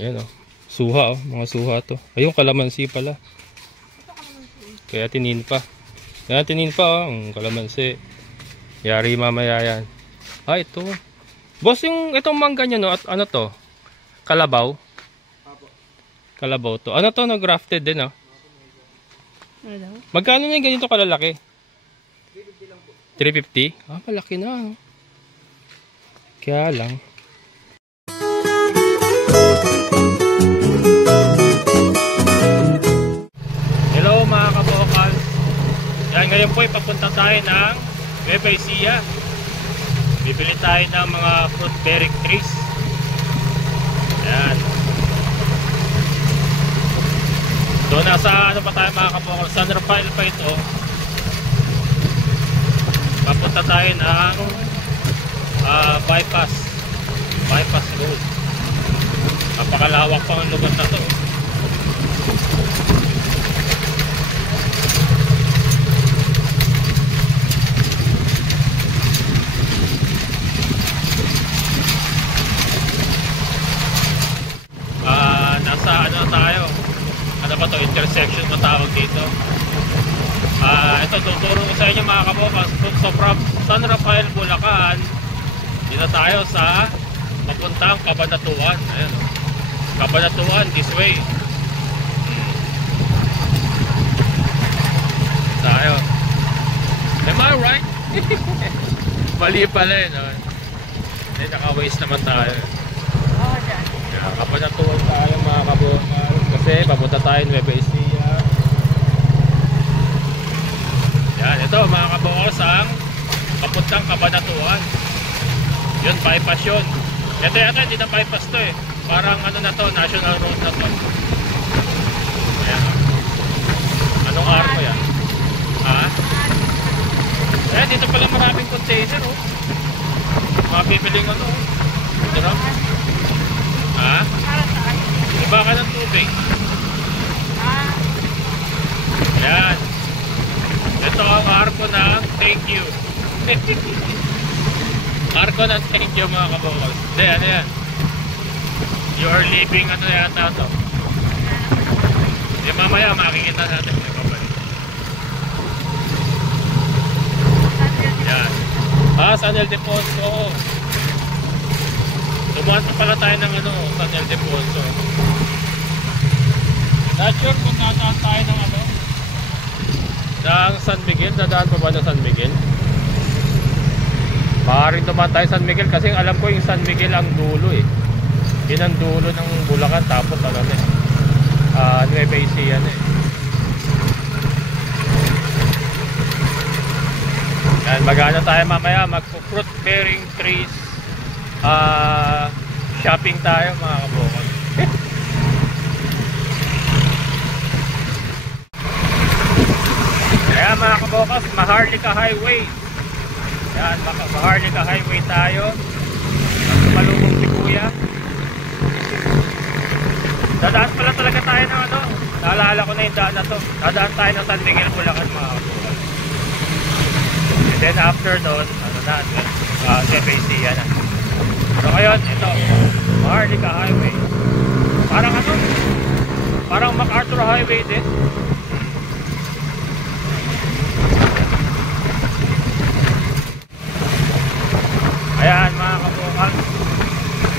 Ayan o. Suha o. Mga suha to. Ayun, kalamansi pala. Kaya tininpa. Kaya tininpa o. Ang kalamansi. Yari mamaya yan. Ah, ito. Boss, yung itong mangga nyo no. At ano to? Kalabaw? Kalabaw to. Ano to? No, grafted din o. Magkano na yung ganito kalalaki? 350 lang po. 350? Ah, malaki na. Kaya lang. Hello mga kabokal. Yan, ngayon po papunta tayo ng Nueva Ecija. Bibili tayo ng mga fruit bearing trees. Yan. So nasa ano pa tayo mga kabokal? San Rafael pa ito. Papunta tayo ng bypass road. Napakalawak pa ang lugar na to. Nasa ano tayo? Ano ba to? Intersection matawag dito. Ito tuturo ko sa inyo mga kabokas. So from San Rafael, Bulacan, dito tayo sa papuntang Cabanatuan. Ayan, Cabanatuan this way. Tayo. Am I right? Mali pala yun. Hindi, naka-waste naman tayo. Cabanatuan tayo mga kabokas. Kasi papunta tayo Nueva Ecija. Yan, ito mga kabokas ang papuntang Cabanatuan. Yun, bypass yun. Ito yata, hindi na bypass to eh. Parang ano na to, national road na to. Ayan. Anong arko yan? Ha? Ayan, dito pala maraming container oh. Mapipiling ano oh. Dito. Ha? Iba ka ng tubig. Ayan. Ito ang arko ng thank you. Arko ng thank you mga kabokal. Hindi, ano yan? You are leaving ano yata ito. Di mamaya makikita natin yung kabalik. Yan. San Ildefonso. Dumaan pa pala tayo ng ano, San Ildefonso. Not sure kung dadaan tayo ng ano, ng San Miguel. Dadaan pa ba ng San Miguel? Maaaring dumaan tayo San Miguel kasi alam ko yung San Miguel ang dulo eh. Yun ang dulo ng Bulacan, tapos ano na eh, Nueva Ecija na eh. Yan, mag-ano tayo mamaya, mag-fruit bearing trees shopping tayo mga kabokal. Kaya mga kabokas, Maharlika Highway. Yan, Maharlika Highway tayo. Malubong si Kuya. Dadaan pala talaga tayo ng ano. Naalala ko na yung daan na to. Dadaan tayo ng San Miguel, Bulacan mga kabokas. And then after doon, ano na, Nueva Ecija na. So ngayon, ito, Maharlika Highway. Parang ano? Parang MacArthur Highway din. Ayan mga kabukal,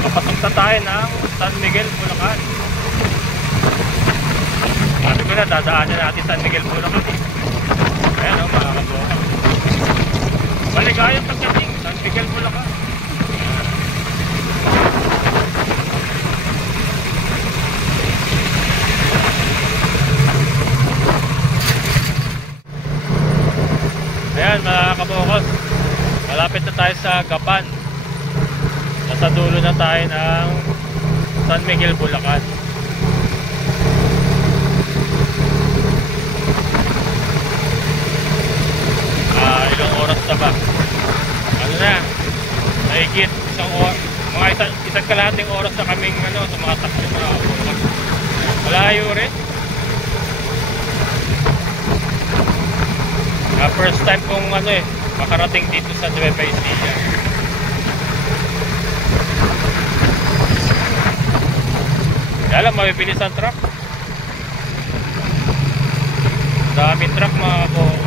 kapasok na tayo ng San Miguel, Bulacan. Sabi ko na, dadaanan natin San Miguel, Bulacan. Ayan o mga kabukal. Maligayang pagdating, San Miguel, Bulacan. Ayan mga kabukal, malapit na tayo sa Gapan. Nasa dulo na tayo ng San Miguel, Bulacan. Ilang oras na ba? Ano na? Mahigit isang kalahating oras na kaming ano, tumatakbo na ako. Malayo rin. First time kong ano eh, makarating dito sa Nueva Ecija. Kaya lang mabibilis ang truck. Daming truck mga kabokal.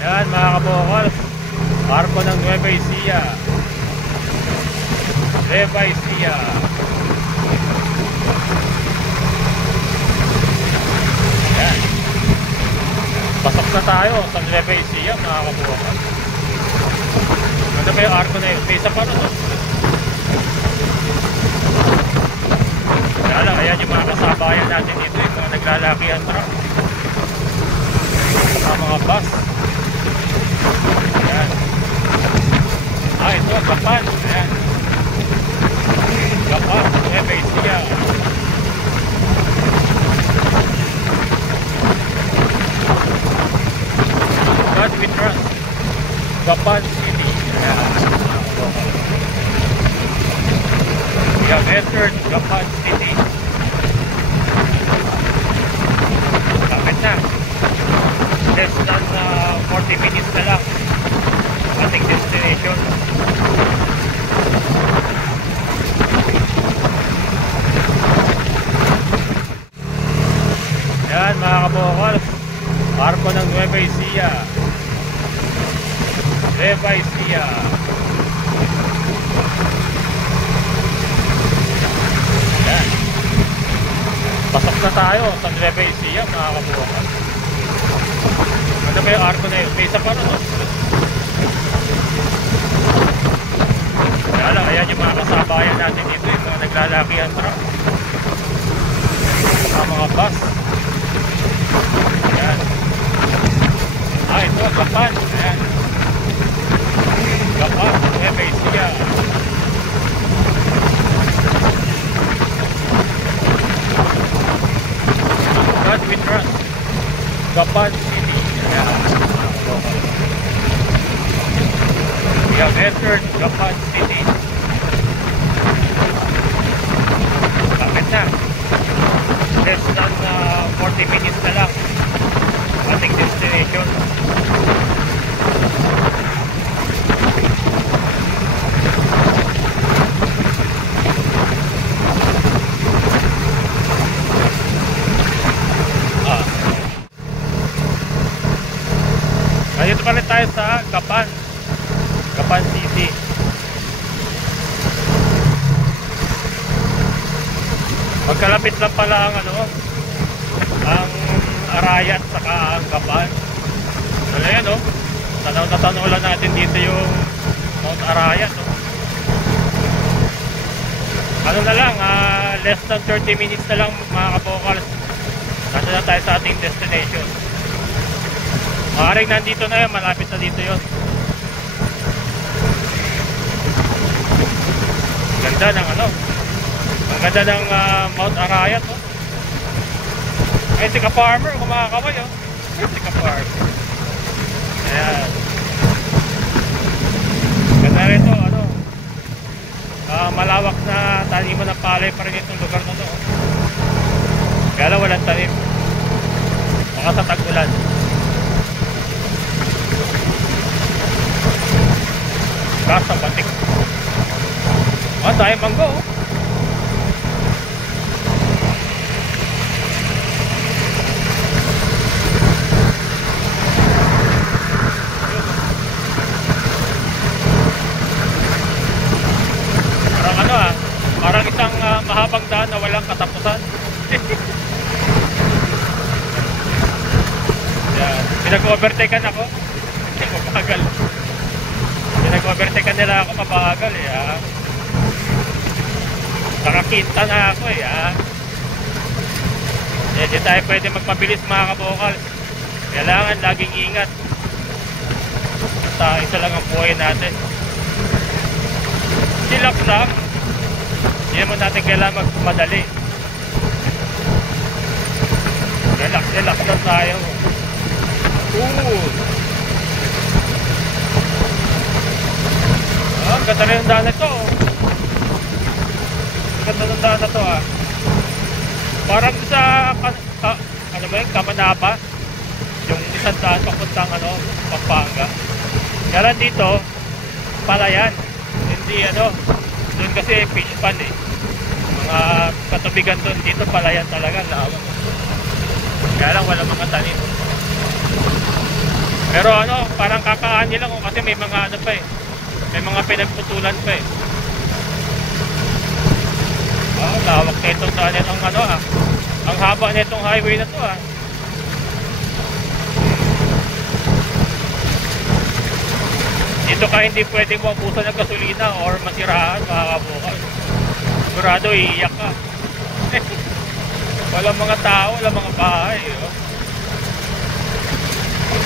Yan mga kabokal, barko ng Nueva Ecija. Nueva Ecija. Yan. Pasok na tayo sa Nueva Ecija mga kabokal. Ano ba yung arko na yun? May isa pa na to. Kaya lang, ayan yung mga kasabayan natin dito, yung mga naglalakihan truck. Mga bus. Ayan. Ito, Gapan. Ayan. Gapan, Nueva Ecija. God we trust. Gapan City. Ayan. We have entered Gapan City. Kapit na. Less than 40 minutes na lang ating destination. Yan mga kabokal, barko ng Nueva Ecija. Nueva Ecija. Yan. Pasok na tayo sa Nueva Ecija mga kabokal. Ano ba yung arko na yun? May isa pa na to. Kaya lang, ayan yung mga kasabayan natin dito, yung mga naglalakihan truck. Mga bus. Ayan. Ito, Gapan. Ayan. Gapan, Nueva Ecija. God we trust. Gapan City. We have entered Gapan City. Kapit na. Less than 40 minutes na lang ating destination. Dito pa rin tayo sa Gapan City. Magkalapit lang pala ang ang Arayat saka ang Gapan. So ayan tanaw na tanaw lang natin dito yung Mount Arayat. Ano na lang, less than 30 minutes na lang mga kabokal. Nandun na tayo sa ating destination. Maaaring nandito na yun, malapit na dito yun. Ganda ng ang ganda ng Mount Arayat. Ay, si ka-farmer, kumakakaway si ka-farmer. Ayan. Ganda rin ito, malawak na taniman ng palay pa rin itong lugar na ito. Kaya lang walang tanim. Baka sa tag-ulan. Kasa batik. Tayo manggo. Parang parang isang mahabang daan na walang katapusan. Yan. Pinag-overtaken ako. Hindi ko mabagal. Pinag-overtaken nila ako mabagal Nakakinta na ako Hindi tayo pwede magpabilis mga kabokal. Kailangan laging ingat. At isa lang ang buhay natin. Chillax lang. Hindi naman natin kailangan magmadali. Relax lang tayo. Ang ganda rin ang daan ito. ganda ng daan na to ah. Parang sa ano ba yun, Kamanaba, yung isang daan papuntang ano, Pampanga. Kaya lang dito palayan, hindi ano, doon kasi fish pond eh, mga katubigan doon. Dito palayan talaga, lawak. Kaya lang wala mga tanim. Pero ano, parang kakaani lang kasi may mga ano pa eh, may mga pinagputulan pa eh. Lawak na itong daan itong ano ah. Ang haba na itong highway na to ah. Dito ka hindi pwedeng mabusan ng gasolina or masiraan, makakabukas. Sigurado iiyak ka. Walang mga tao, walang mga bahay. Oh.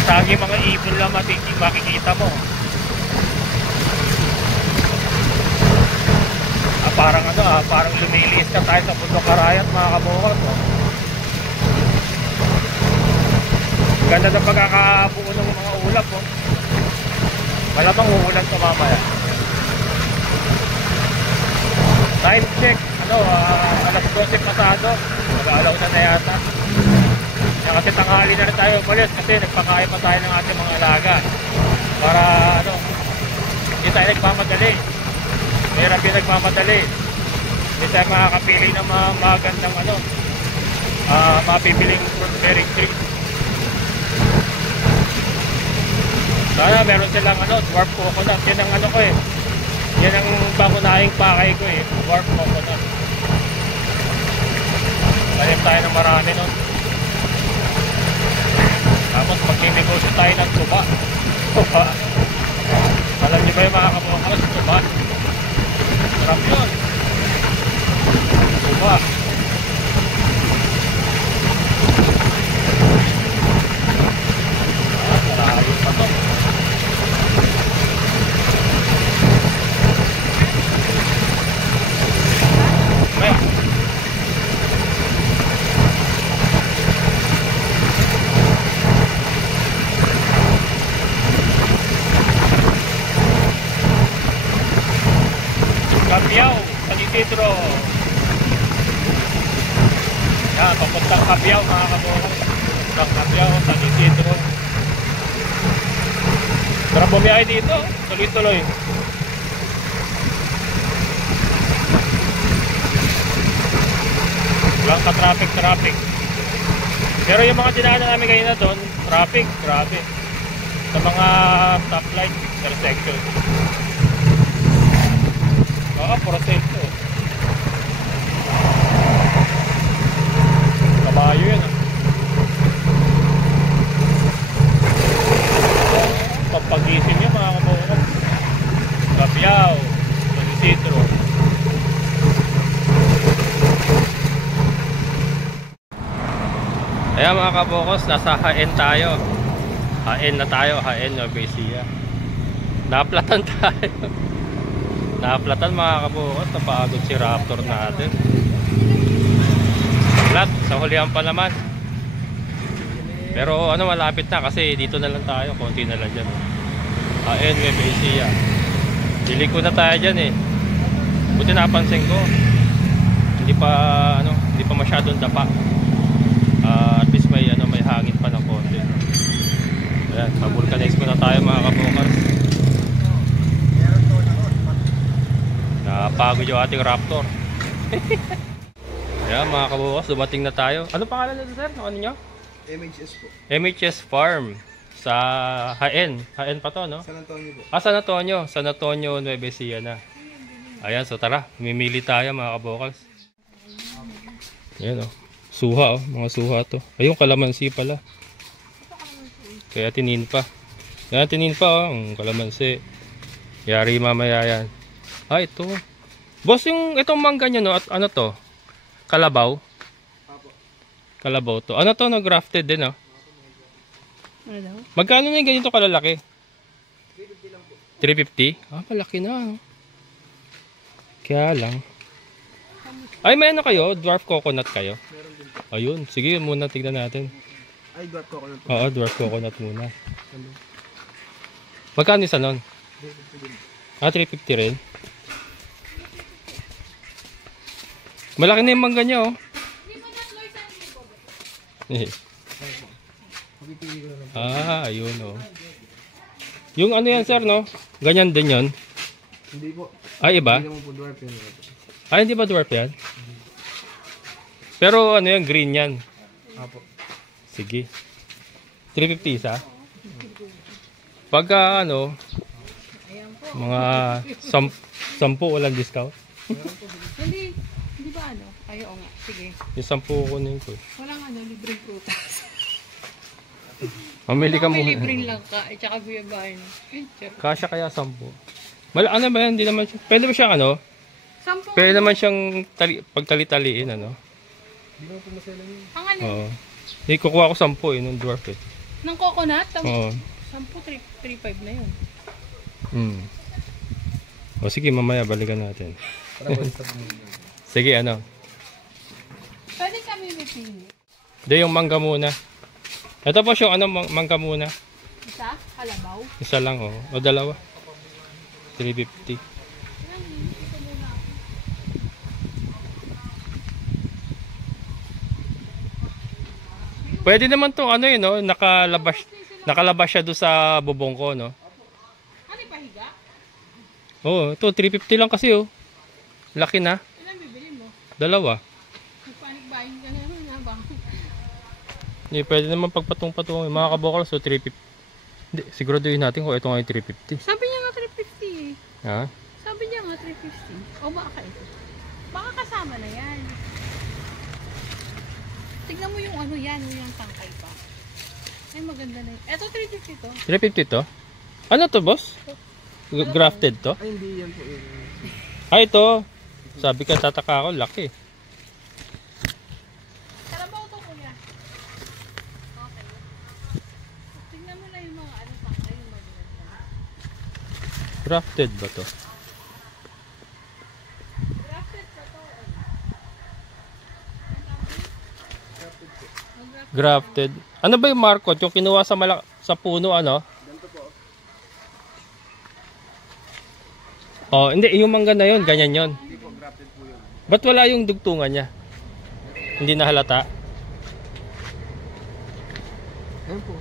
Tagi mga ibon lang makikita mo. Parang ano parang lumilis ka tayo sa Bundok Arayat, mga kabukos. Oh. Ganda ng pagkakabuo ng mga ulap. Oh. Malamang uulan ito mamaya. Time check, ano, alas 12 pasado. Mag-aalaw na yata. Kaya kasi tanghali na rin tayo umalis kasi nagpakain pa tayo ng ating mga alaga. Para ano, hindi tayo nagmamadali. Mayroon din nagmamadali. Hindi tayo makakapili ng mga magandang ano, mapipiling fruit bearing tree. Sana meron silang ano, dwarf coconut. Yan ang ano ko eh. Yan ang pangunahing pakay ko eh, dwarf coconut. Tanim tayo ng marami nun. Tapos magninegosyo tayo ng tuba. Tuba. Alam niyo ba yung mga kabukos? Tuba. Sarap yun. Tuba. Marami pa to. May. Cabiao, San Isidro. Yan, papuntang Cabiao mga kabukos. Papuntang Cabiao, San Isidro. Tara bumiyahe dito, tuloy-tuloy. Walang ka-traffic. Pero yung mga dinaanan namin kayo na doon, traffic, grabe. Sa mga stoplight, intersection. Proseso. Kabayo yan ah. Pampagising yan mga kabukos. Cabiao, San Isidro. Ayan mga kabukos, nasa HN tayo. HN na tayo, HN Nueva Ecija. Naplatan tayo. Naplatan mga kabukos, napagod si Raptor natin. Flat, sa hulihan pa naman. Pero ano, malapit na kasi dito na lang tayo, konti na lang dyan. HN Nueva Ecija. Diliko na tayo dyan eh. Buti napansin ko, hindi pa masyadong dapa. At least may hangin pa ng konti. Ayan, sa-vulcanize muna tayo mga kabukos. Napagod yung ating Raptor. Ayan mga kabukos, dumating na tayo. Ano pangalan nito sir? Ano nyo? MHS po. MHS Farm sa HN. HN pa to no? San Antonio po. San Antonio. San Antonio, Nueva Ecija na. Ayan, so tara, mimili tayo mga kabukos. Ayan o. Suha oh, mga suha to. Ayun, kalamansi pala. Kaya tinin pa. Yan, tinin pa oh, ang kalamansi. Yari mamaya yan. Ah, ito. Boss, yung itong mangga nyo no, at ano to? Kalabaw? Kalabaw to. Ano to, no? Grafted din oh. Magkano na yung ganito kalalaki? 350 lang po. 350? Ah, malaki na oh. Kaya lang. Ay, may ano kayo? Dwarf coconut kayo? Meron din po. Ayun, sige muna tignan natin. Ay, dwarf coconut po. Oo, dwarf coconut muna. Magkano isa nun? 350 din. Ah, 350 rin. Malaki na yung mangga niya, oh. Pagpipili ko na lang. Ayun, oh. Yung ano yan, sir, no? Ganyan din yun. Hindi po. Ay, iba? Hindi naman po dwarf yan. Ay, hindi ba dwarf yan? Pero ano yan, green yan. Apo. Sige. 350 isa. Pagka ano, mga 10 walang discount. Hindi ba ano? Ay, oo nga. Sige. Yung 10 kunin ko. Walang ano, libreng prutas. Mamili ka May muna. libreng langka, at saka guyabain. Kasya kaya 10. Ano ba yan? Hindi naman siya. Pwede ba siyang ano? 10. Pwede naman siyang pagtali-taliin, ano? Hindi naman po masela yun. Ang ano? Oo. Kukuha ko 10 nung dwarf eh. Ng coconut? Oo. 10, 3.5 na yun. O sige, mamaya balikan natin. Para po sa pamilya. Sige, ano? Pwede kami mipili. Hindi, yung mangga muna. Ito po siya, ano, mangga muna. Isa? Kalabaw? Isa lang, oh. O dalawa. 350. Pwede naman to ano yun, no? Nakalabas siya doon sa bubong ko, no? Ano pahiga? Oo, ito 350 lang kasi, oh. Laki na. Ilan bibili mo? Dalawa. Nagpanik-bahin ka na naman, ha? Bakit? Hindi, pwede naman pagpatung-patung. Yung mga kabokal, so 350. Hindi, siguraduhin natin kung ito nga yung 350. Sabi niya nga 350 eh. Ha? Sabi niya nga 350. O baka ito. Baka kasama na yan. Tignan mo yung ano yan, yung tangkay pa. Ay maganda na yun. Eto 350 to. 350 to? Ano to, boss? Grafted to? Ay, hindi yan po yun. Ay, ito. Sabi ka, tataka ako, laki. Kalabaw to kuya. Okay. Tignan mo na yung mga ano tangkay yung maganda. Grafted ba to? Grafted pa to. Grafted. Ano ba yung markot? Yung kinuha sa puno, ano? Ganito po. Oh, hindi. Yung mangga na yun, ganyan yun. Hindi po, grafted po yun. Ba't wala yung dugtungan niya? Hindi na halata? Ayan po.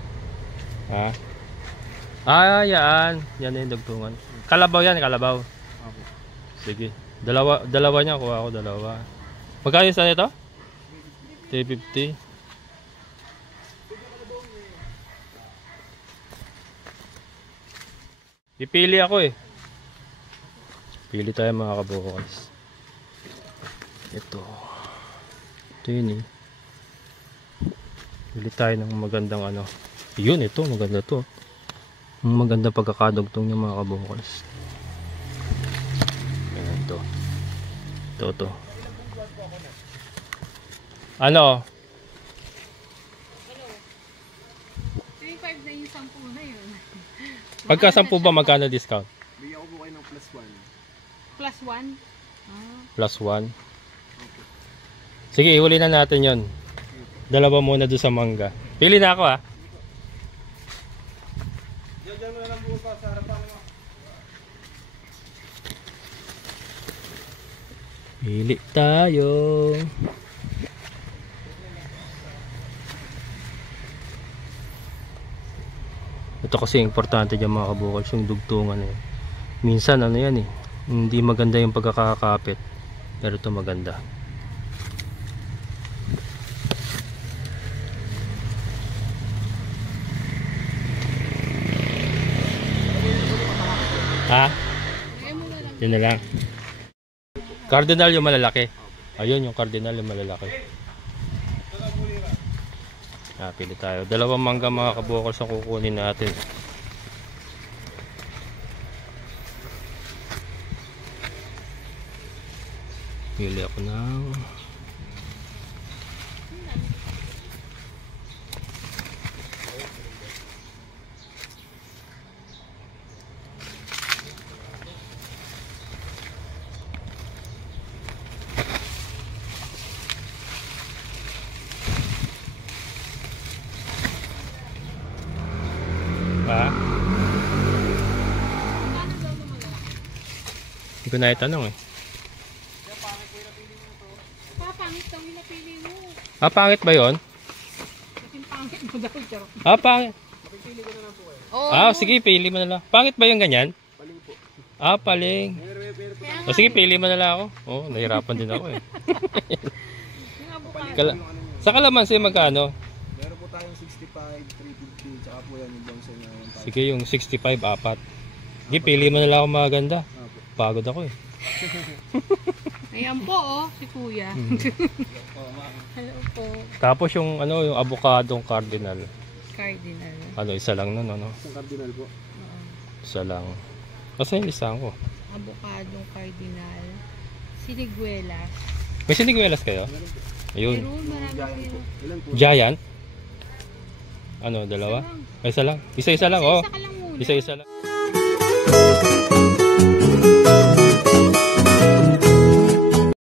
Ha? Yan. Yan na yung dugtungan. Kalabaw yan, kalabaw. Apo. Sige. Dalawa niya, kuha ako dalawa. Magkano sa ito? 350. Pipili ako eh. Pili tayo mga kabukals. Ito yun eh. Pili tayo ng magandang ano. Yun, ito. Maganda to. Ang magandang pagkakadugtong niya mga kabukals. Ayan, ito. Ito. Ano? 3.5 na yung 10 na yun. Pagka 10 ba magkano discount? Bigyan ko po kayo ng +1. Plus 1? Ah. Plus 1. Sige, ihuli na natin yon. Dalawa muna doon sa mangga. Pili na ako, ha. Diyan mo na lang po sa harapan mo. Pili tayo. Ito kasi importante dyan mga kabukals, yung dugtungan eh. Minsan ano yan eh, hindi maganda yung pagkakakapit. Pero ito maganda. Ha? Yun na lang. Cardinal yung malalaki. Ayun yung cardinal yung malalaki. Pili tayo. Dalawang mangga mga kabukals ang kukunin natin. Pili ako ng Hindi ko na itanong eh. pangit daw yung napili mo. Ah, pangit ba yon? Kasing pangit mo daw, charot. Ah, pangit. Makipili ko na lang po kayo. Oo. Ah, sige, pili mo na lang. Pangit ba yung ganyan? Paling po. Ah, paling. Pero po. Kaya O sige, pili mo na lang ako. Oh, nahirapan din ako eh. yung avocado. Kala sa kalamansi magkano? Meron po tayong 65, 350, tsaka po yan yung Johnson na yung type. Sige, yung 65, apat. Sige, pili mo na lang ako maganda. Ah, po. Pagod ako eh. Ayan po, oh, si kuya. Oh, ma'am. Hello po. Tapos yung ano, yung avocadong cardinal. Cardinal. Ano, isa lang nun, ano? Isang cardinal po. Oo. Isa lang. Kasi yung listahan ko. Avocadong cardinal. Siniguelas. May siniguelas kayo? Meron po. Ayun. Pero marami Giant rin. po. Ilan po? Giant? Ano, dalawa? Ay, isa lang. Isa-isa lang, oh. Isa ka lang muna. Isa-isa lang.